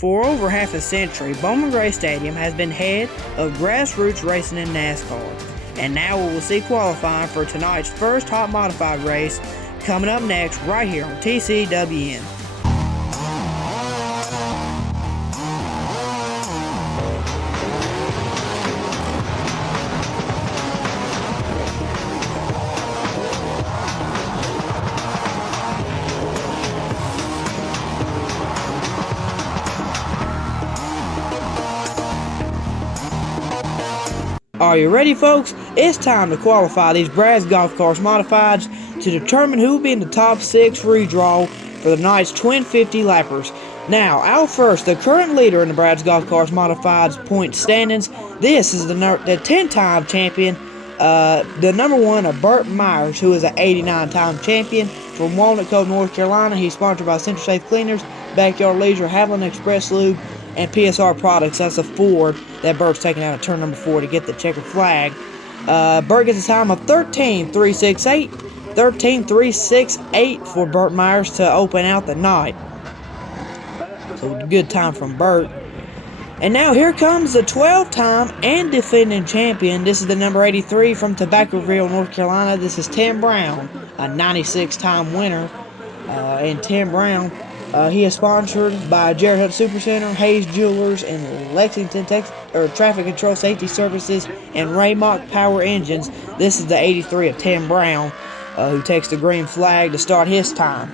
For over half a century, Bowman Gray Stadium has been head of grassroots racing in NASCAR. And now we will see qualifying for tonight's first hot modified race coming up next right here on TCWN. Are you ready, folks? It's time to qualify these Brad's Golf Cars Modifieds to determine who will be in the top 6 redraw for the night's Twin 50 lappers. Now, out first, the current leader in the Brad's Golf Cars Modifieds point standings. This is the 10-time champion, the number 1 Burt Myers, who is an 89-time champion from Walnut Cove, North Carolina. He's sponsored by Central Safe Cleaners, Backyard Leisure, Haviland Express Lube, and PSR Products. That's a Ford that Burt's taking out of turn number 4 to get the checkered flag. Burt gets a time of 13.368. 13.368 for Burt Myers to open out the night. So good time from Burt. And now here comes the 12-time and defending champion. This is the number 83 from Tobaccoville, North Carolina. This is Tim Brown, a 96-time winner. And Tim Brown, he is sponsored by Jared Hutt Supercenter, Hayes Jewelers, and Lexington Traffic Control Safety Services, and Raymock Power Engines. This is the 83 of Tim Brown, who takes the green flag to start his time.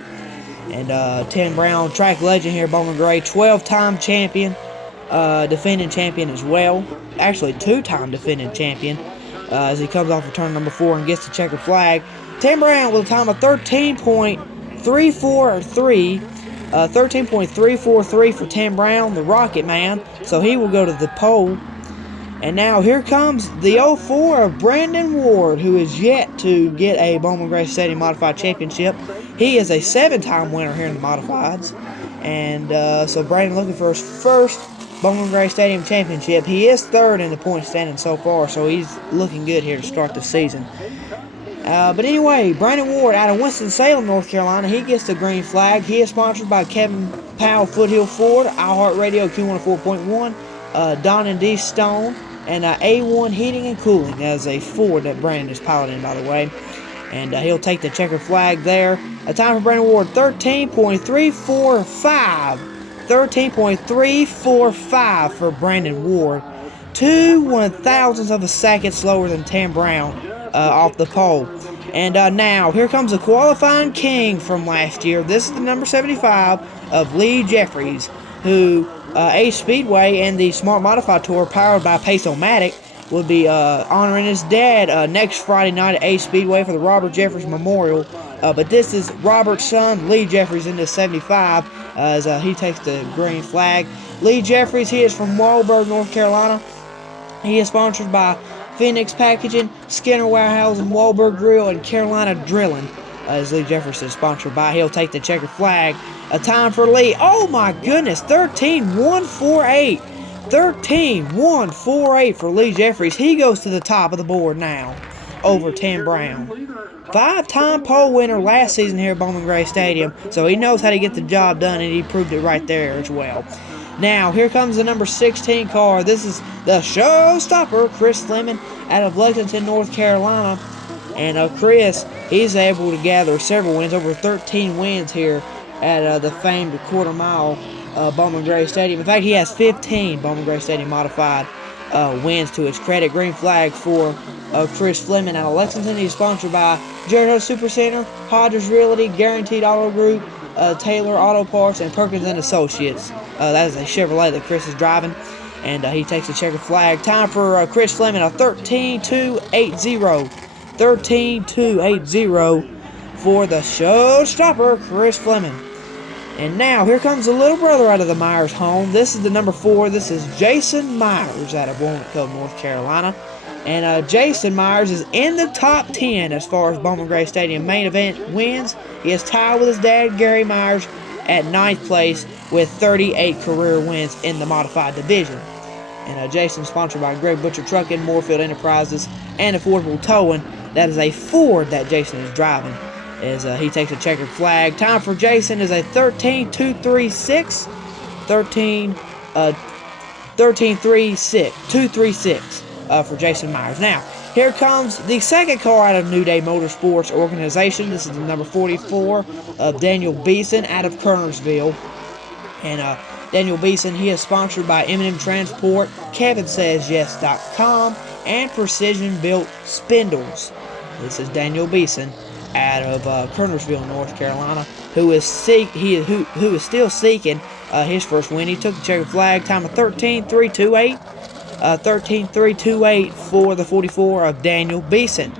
And Tim Brown, track legend here, Bowman Gray, 12-time champion, defending champion as well. Actually, 2-time defending champion, as he comes off of turn number 4 and gets the checkered flag. Tim Brown with a time of 13.343. 13.343 for Tim Brown, the Rocket Man. So he will go to the pole. And now here comes the 04 of Brandon Ward, who is yet to get a Bowman Gray Stadium Modified Championship. He is a 7-time winner here in the Modifieds. And so Brandon looking for his first Bowman Gray Stadium Championship. He is 3rd in the point standing so far, so he's looking good here to start the season. But anyway, Brandon Ward out of Winston-Salem, North Carolina, he gets the green flag. He is sponsored by Kevin Powell Foothill Ford, iHeartRadio Q104.1, Don and D Stone, and A1 Heating and Cooling. That is a Ford that Brandon is piloting, by the way. And he'll take the checkered flag there. A time for Brandon Ward, 13.345. 13.345 for Brandon Ward. 2 1/1000ths of a second slower than Tim Brown off the pole. And now, here comes the qualifying king from last year. This is the number 75 of Lee Jeffries, who Ace Speedway and the Smart Modified Tour, powered by Pace-O-Matic, will be honoring his dad next Friday night at Ace Speedway for the Robert Jeffries Memorial. But this is Robert's son, Lee Jeffries, in the 75, as he takes the green flag. Lee Jeffries, he is from Walberg, North Carolina. He is sponsored by Phoenix Packaging, Skinner Warehouse, and Wahlberg Grill, and Carolina Drilling, as Lee Jefferson is sponsored by. He'll take the checkered flag. A time for Lee. Oh my goodness, 13.148. 13.148 for Lee Jeffries. He goes to the top of the board now over Tim Brown. 5-time pole winner last season here at Bowman Gray Stadium, so he knows how to get the job done, and he proved it right there as well. Now, here comes the number 16 car. This is the showstopper, Chris Fleming, out of Lexington, North Carolina. And Chris, he's able to gather several wins, over 13 wins here at the famed quarter-mile Bowman Gray Stadium. In fact, he has 15 Bowman Gray Stadium Modified wins to his credit. Green flag for Chris Fleming out of Lexington. He's sponsored by Jared Hutt Supercenter, Hodges Realty, Guaranteed Auto Group, Taylor Auto Parts, and Perkins and Associates. That is a Chevrolet that Chris is driving, and he takes the checkered flag. Time for Chris Fleming, a 13.280. 13.280 for the showstopper, Chris Fleming. And now, here comes the little brother out of the Myers home. This is the number 4. This is Jason Myers out of Walnut Cove, North Carolina. And Jason Myers is in the top 10 as far as Bowman Gray Stadium main event wins. He is tied with his dad, Gary Myers, at 9th place with 38 career wins in the modified division. And Jason's sponsored by Greg Butcher Trucking, Moorfield Enterprises, and Affordable Towing. That is a Ford that Jason is driving as he takes a checkered flag. Time for Jason is a 13.236. 13, 236 for Jason Myers. Now, here comes the second car out of New Day Motorsports organization. This is the number 44 of Daniel Beeson out of Kernersville. And Daniel Beeson, he is sponsored by M&M Transport, KevinSaysYes.com, and Precision Built Spindles. This is Daniel Beeson out of Kernersville, North Carolina, who is still seeking his first win. He took the checkered flag, time of 13.328. 13.328 for the 44 of Daniel Beeson.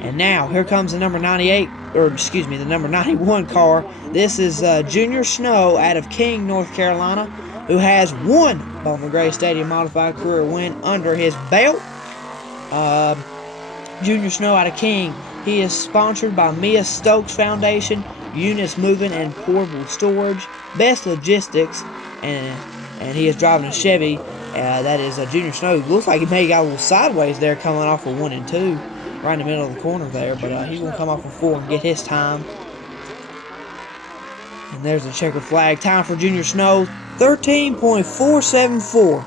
And now, here comes the number 91 car. This is Junior Snow out of King, North Carolina, who has one Bowman Gray Stadium Modified career win under his belt. Junior Snow out of King, he is sponsored by Mia Stokes Foundation, Eunice Moving and Portable Storage, Best Logistics, and he is driving a Chevy. That is Junior Snow. Looks like he may have got a little sideways there coming off of 1 and 2. Right in the middle of the corner there. But he's going to come off of 4 and get his time. And there's the checkered flag. Time for Junior Snow. 13.474.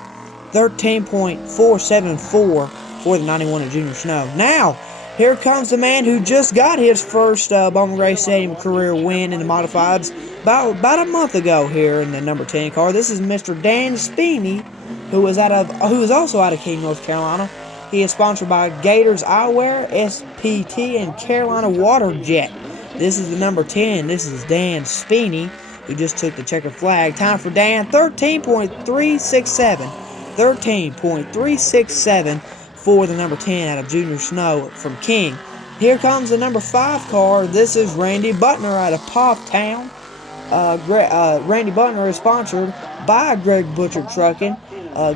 13.474 for the 91 of Junior Snow. Now, here comes the man who just got his first Bowman Gray Stadium career win in the Modifieds about a month ago here in the number 10 car. This is Mr. Dan Speeney, who is also out of King, North Carolina. He is sponsored by Gators Eyewear, SPT, and Carolina Water Jet. This is the number 10. This is Dan Speeney, who just took the checkered flag. Time for Dan, 13.367. 13.367 for the number 10 out of Junior Snow from King. Here comes the number 5 car. This is Randy Butner out of Pofftown. Randy Butner is sponsored by Greg Butcher Trucking,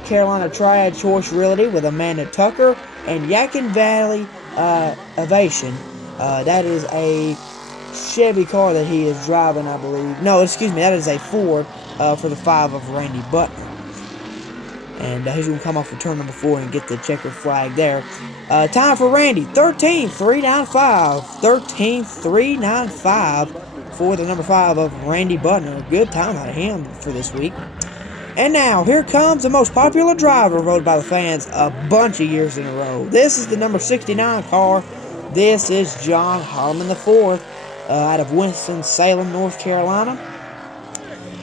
Carolina Triad Choice Realty with Amanda Tucker, and Yakin Valley Ovation. That is a Chevy car that he is driving, I believe. No, excuse me, that is a Ford for the 5 of Randy Butner. And he's going to come off for turn number 4 and get the checkered flag there. Time for Randy, 13.395. 13.395 for the number 5 of Randy Butner. Good time out of him for this week. And now, here comes the most popular driver voted by the fans a bunch of years in a row. This is the number 69 car. This is John Holloman IV out of Winston-Salem, North Carolina.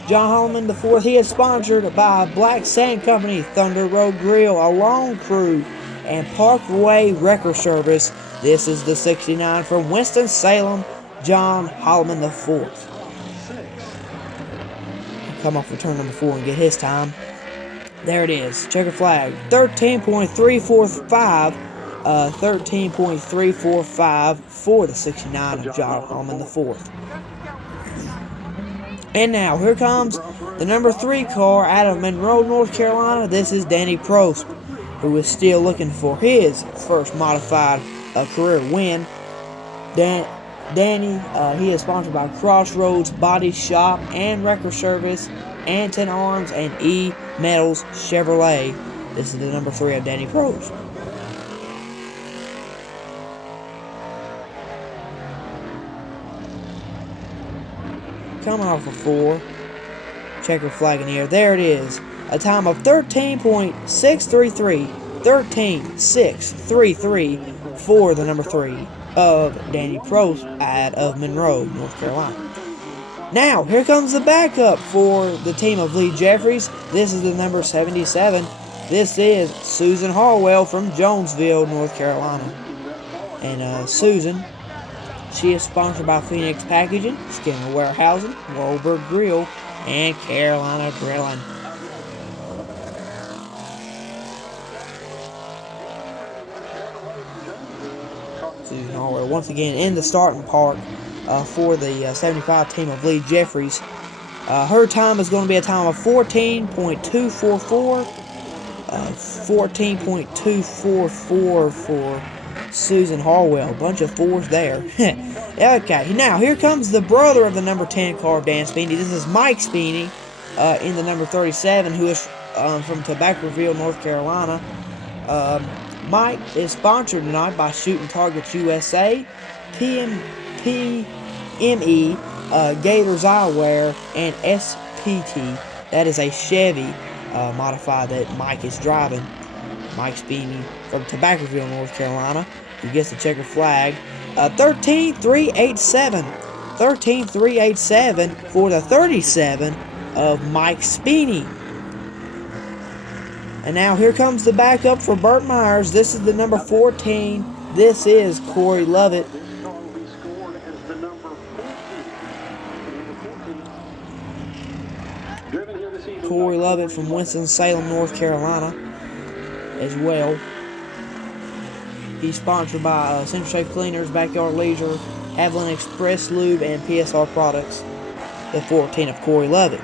John Holloman IV, he is sponsored by Black Sand Company, Thunder Road Grill, Alone Crew, and Parkway Wrecker Service. This is the 69 from Winston-Salem, John Holloman IV. Come off for turn number 4 and get his time. There it is. Checkered flag. 13.345. 13.345 for the 69 of John Holloman IV. And now, here comes the number 3 car out of Monroe, North Carolina. This is Danny Prost, who is still looking for his first modified career win. Danny, he is sponsored by Crossroads Body Shop and Wrecker Service, Anton Arms, and E Metals Chevrolet. This is the number 3 of Danny Prost. Coming off of 4, checkered flag in the air. There it is. A time of 13.633. 13.633 for the number 3 of Danny Prost out of Monroe, North Carolina. Now, here comes the backup for the team of Lee Jeffries. This is the number 77. This is Susan Harwell from Jonesville, North Carolina. And Susan, she is sponsored by Phoenix Packaging, Skinner Warehousing, Wahlberg Grill, and Carolina Grilling. Susan Harwell once again in the starting park for the 75 team of Lee Jeffries. Her time is going to be a time of 14.244. 14.244 for Susan Harwell. A bunch of 4s there. Okay, now here comes the brother of the number 10 car of Dan Speeney. This is Mike Speeney in the number 37, who is from Tobaccoville, North Carolina. Mike is sponsored tonight by Shooting Targets USA, PME, Gators Eyewear, and SPT, That is a Chevy modified that Mike is driving. Mike Speeney from Tobaccoville, North Carolina, who gets the checker flag. 13-387. 13-387 for the 37 of Mike Speeney. And now here comes the backup for Burt Myers. This is the number 14. This is Corey Lovett. Corey Lovett from Winston-Salem, North Carolina as well. He's sponsored by Central Safe Cleaners, Backyard Leisure, Haviland Express Lube, and PSR Products. The 14 of Corey Lovett.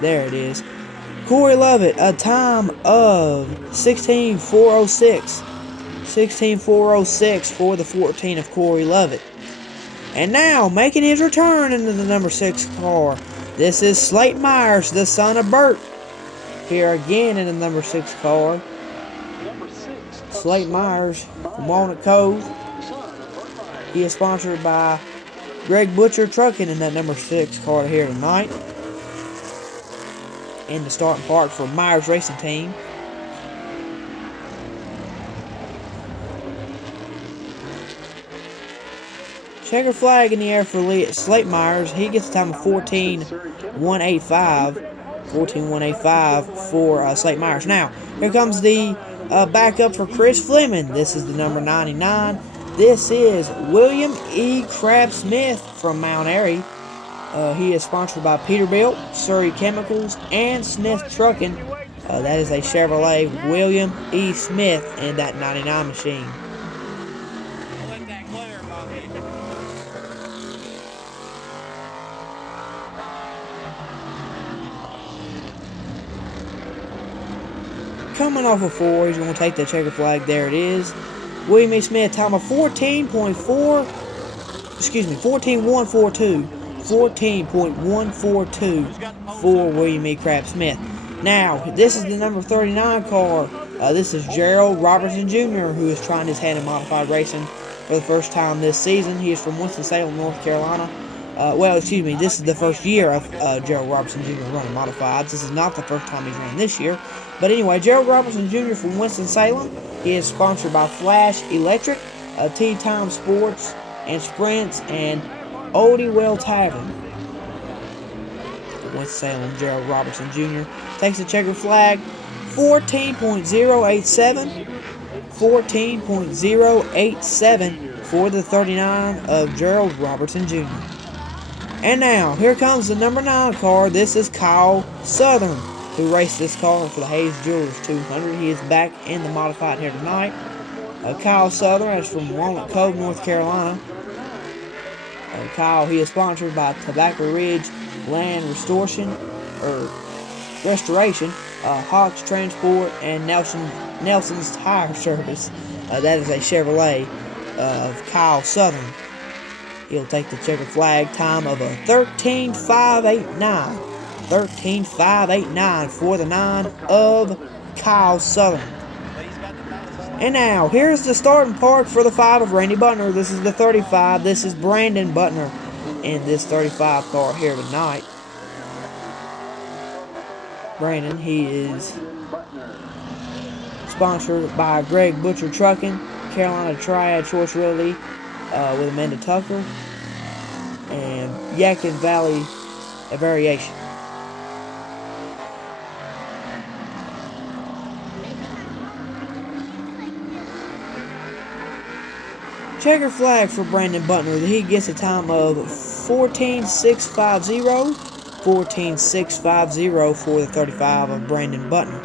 There it is. Corey Lovett, a time of 16.406. 16.406 for the 14 of Corey Lovett. And now, making his return into the number 6 car, this is Slate Myers, the son of Burt. Here again in the number 6 car. Slate Myers from Walnut Cove. He is sponsored by Greg Butcher Trucking in that number 6 car here tonight. In the starting park for Myers Racing Team. Checker flag in the air for Slate Myers. He gets a time of 14.185. 14.185 for Slate Myers. Now, here comes the backup for Chris Fleming. This is the number 99. This is William E. Crabbe-Smith from Mount Airy. He is sponsored by Peterbilt, Surrey Chemicals, and Smith Trucking. That is a Chevrolet William E. Smith in that 99 machine. Coming off of 4, he's going to take the checker flag. There it is. William E. Smith, time of 14.142. 14.142 for William E. Crabbe-Smith. Now, this is the number 39 car. This is Gerald Robertson Jr., who is trying his hand in modified racing for the first time this season. He is from Winston-Salem, North Carolina. This is the first year of Gerald Robertson Jr. running modifieds. This is not the first time he's running this year. But anyway, Gerald Robertson Jr. from Winston-Salem. He is sponsored by Flash Electric, Tea Time Sports, and Sprints, and Oldie Well Tavern. Winston-Salem, Gerald Robertson Jr. takes the checker flag. 14.087. 14.087 for the 39 of Gerald Robertson Jr. And now, here comes the number 9 car. This is Kyle Southern, who raced this car for the Hayes Jewelers 200. He is back in the modified here tonight. Kyle Southern is from Walnut Cove, North Carolina. Kyle, he is sponsored by Tobacco Ridge Land Restoration, Hawks Transport, and Nelson's Tire Service. That is a Chevrolet of Kyle Southern. He'll take the checker flag, time of a 13.589. 13.589 for the 9 of Kyle Southern. And now, here's the starting park for the 5 of Randy Butner. This is the 35. This is Brandon Butner in this 35 car here tonight. Brandon, he is sponsored by Greg Butcher Trucking, Carolina Triad Choice Realty with Amanda Tucker, and Yadkin Valley Variation. Checker flag for Brandon Butner. He gets a time of 14.650. 14.650 for the 35 of Brandon Butner.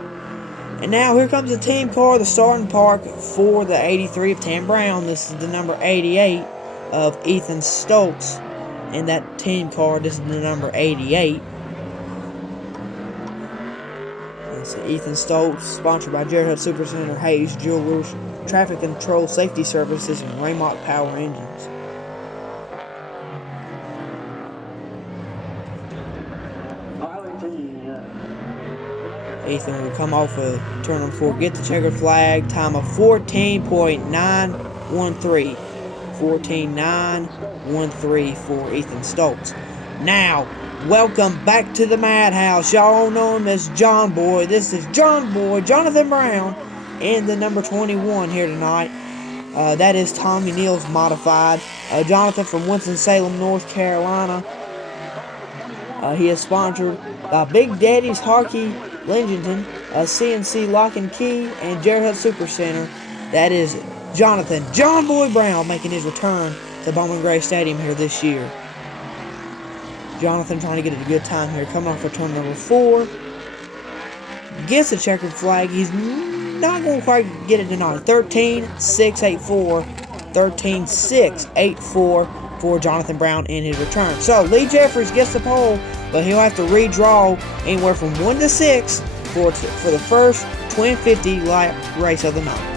And now here comes the team car, the starting park for the 83 of Tam Brown. This is the number 88 of Ethan Stokes. In that team car, this is the number 88. It's Ethan Stokes, sponsored by Jared Hutt Supercenter, Hayes Jewelers, Traffic Control Safety Services, and Raymont Power Engines. Ethan will come off a turn on 4, get the checkered flag, time of 14.913. 14-9, 1-3 for Ethan Stoltz. Now, welcome back to the Madhouse. Y'all know him as John Boy. This is John Boy, Jonathan Brown, and the number 21 here tonight. That is Tommy Neal's modified. Jonathan from Winston-Salem, North Carolina. He is sponsored by Big Daddy's Hockey, Lingington, CNC Lock and Key, and Jared Hutt Super Center. That is Jonathan John Boy Brown making his return to Bowman Gray Stadium here this year. Jonathan trying to get a good time here, coming off return number 4. Gets the checkered flag. He's not going to quite get it tonight. 13-6-8-4. 13-6-8-4 for Jonathan Brown in his return. So, Lee Jeffries gets the pole, but he'll have to redraw anywhere from 1 to 6 for the first twin 50 lap race of the night.